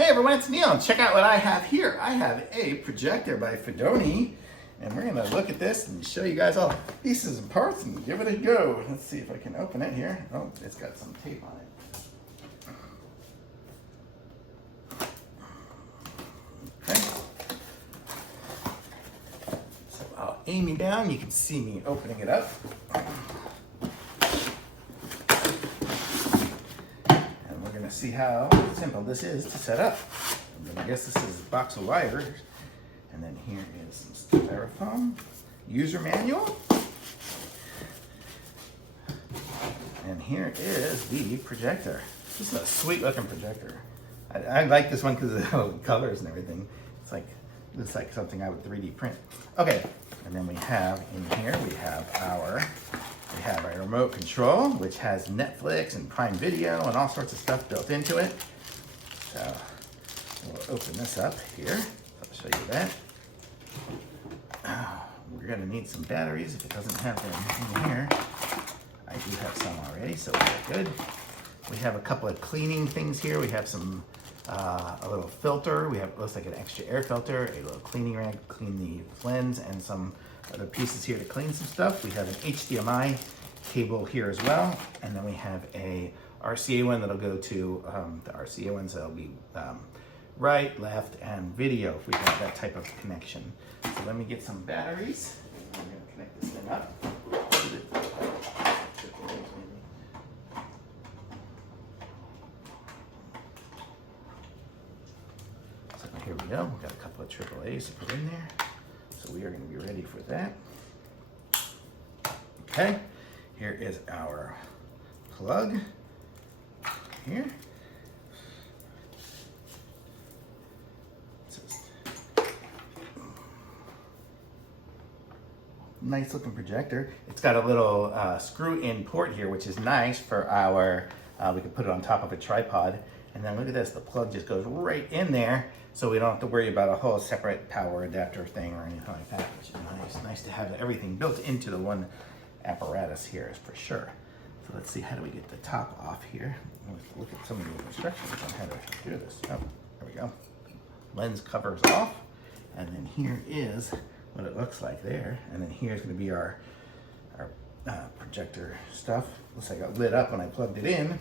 Hey everyone, it's Neil, and check out what I have here. I have a projector by FUDONI, and we're gonna look at this and show you guys all the pieces and parts and give it a go. Let's see if I can open it here. Oh, it's got some tape on it. Okay. So I'll aim you down, you can see me opening it up. See how simple this is to set up. I guess this is a box of wires, and then here is some styrofoam, user manual, and here is the projector. This is a sweet looking projector. I like this one because of the colors and everything. Looks like something I would 3D print. Okay, and then we have in here we have our remote control, which has Netflix and Prime Video and all sorts of stuff built into it. So we'll open this up here. I'll show you that. We're gonna need some batteries if it doesn't have them in here. I do have some already, so we're good. We have a couple of cleaning things here. We have some a little filter. We have, looks like an extra air filter, a little cleaning rag to clean the lens, and some other pieces here to clean some stuff. We have an HDMI cable here as well, and then we have a RCA one that'll go to the RCA ones that'll be right, left, and video if we have that type of connection. So let me get some batteries. I'm going to connect this thing up. So here we go. We've got a couple of AAAs to put in there. So we are going to be ready for that. Okay, here is our plug here. Nice looking projector. It's got a little screw-in port here, which is nice for our, we can put it on top of a tripod. And then look at this, the plug just goes right in there, so we don't have to worry about a whole separate power adapter thing or anything like that, which is nice. Nice to have everything built into the one apparatus here, is for sure. So let's see, how do we get the top off here? Let's look at some of the instructions on how to do this. Oh, there we go. Lens covers off, and then here is what it looks like there. And then here's going to be our projector stuff. Looks like it lit up when I plugged it in.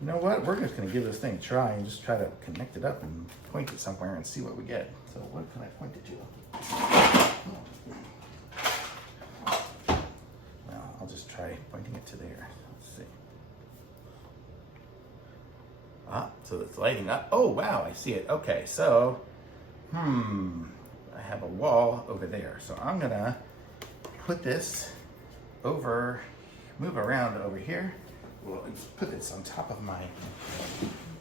You know what? We're just going to give this thing a try and just try to connect it up and point it somewhere and see what we get. So what can I point it to? Well, I'll just try pointing it to there. Let's see. Ah, so it's lighting up. Oh, wow, I see it. Okay, so, I have a wall over there. So I'm going to put this over, move around over here. Well, let's put this on top of my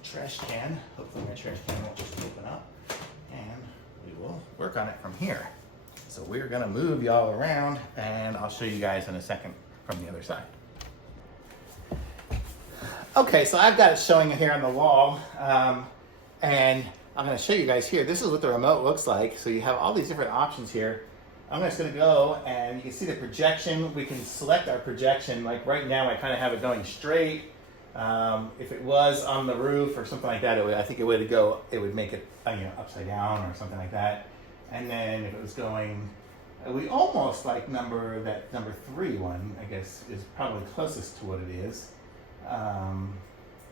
trash can. Hopefully my trash can won't just open up. And we will work on it from here. So we're gonna move y'all around, and I'll show you guys in a second from the other side. Okay, so I've got it showing here on the wall. And I'm gonna show you guys here. This is what the remote looks like. So you have all these different options here. I'm just gonna go, and you can see the projection. We can select our projection. Like right now, I kind of have it going straight. If it was on the roof or something like that, I think it would go. It would make it, upside down or something like that. And then if it was going, we almost like number 3 one. I guess is probably closest to what it is,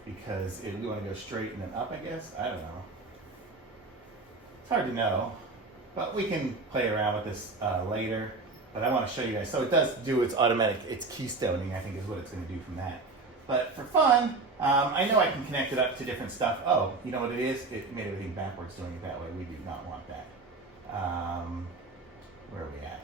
because we want to go straight and then up. I guess I don't know. It's hard to know. But we can play around with this later. But I want to show you guys. So it does do its automatic, it's keystoning, I think is what it's going to do from that. But for fun, I know I can connect it up to different stuff. Oh, you know what it is? It made everything backwards doing it that way. We do not want that. Where are we at?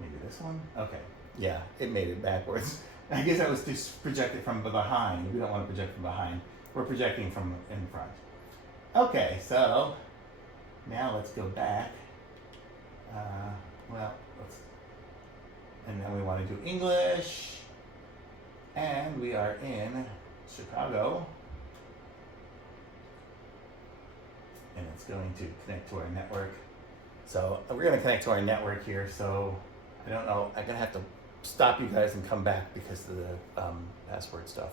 Maybe this one? Okay. Yeah, it made it backwards. I guess that was just projected from behind. We don't want to project from behind. We're projecting from in front. Okay, so now let's go back. And then we want to do English. And we are in Chicago. And it's going to connect to our network. So we're going to connect to our network here. So I don't know, I'm going to have to stop you guys and come back because of the password stuff.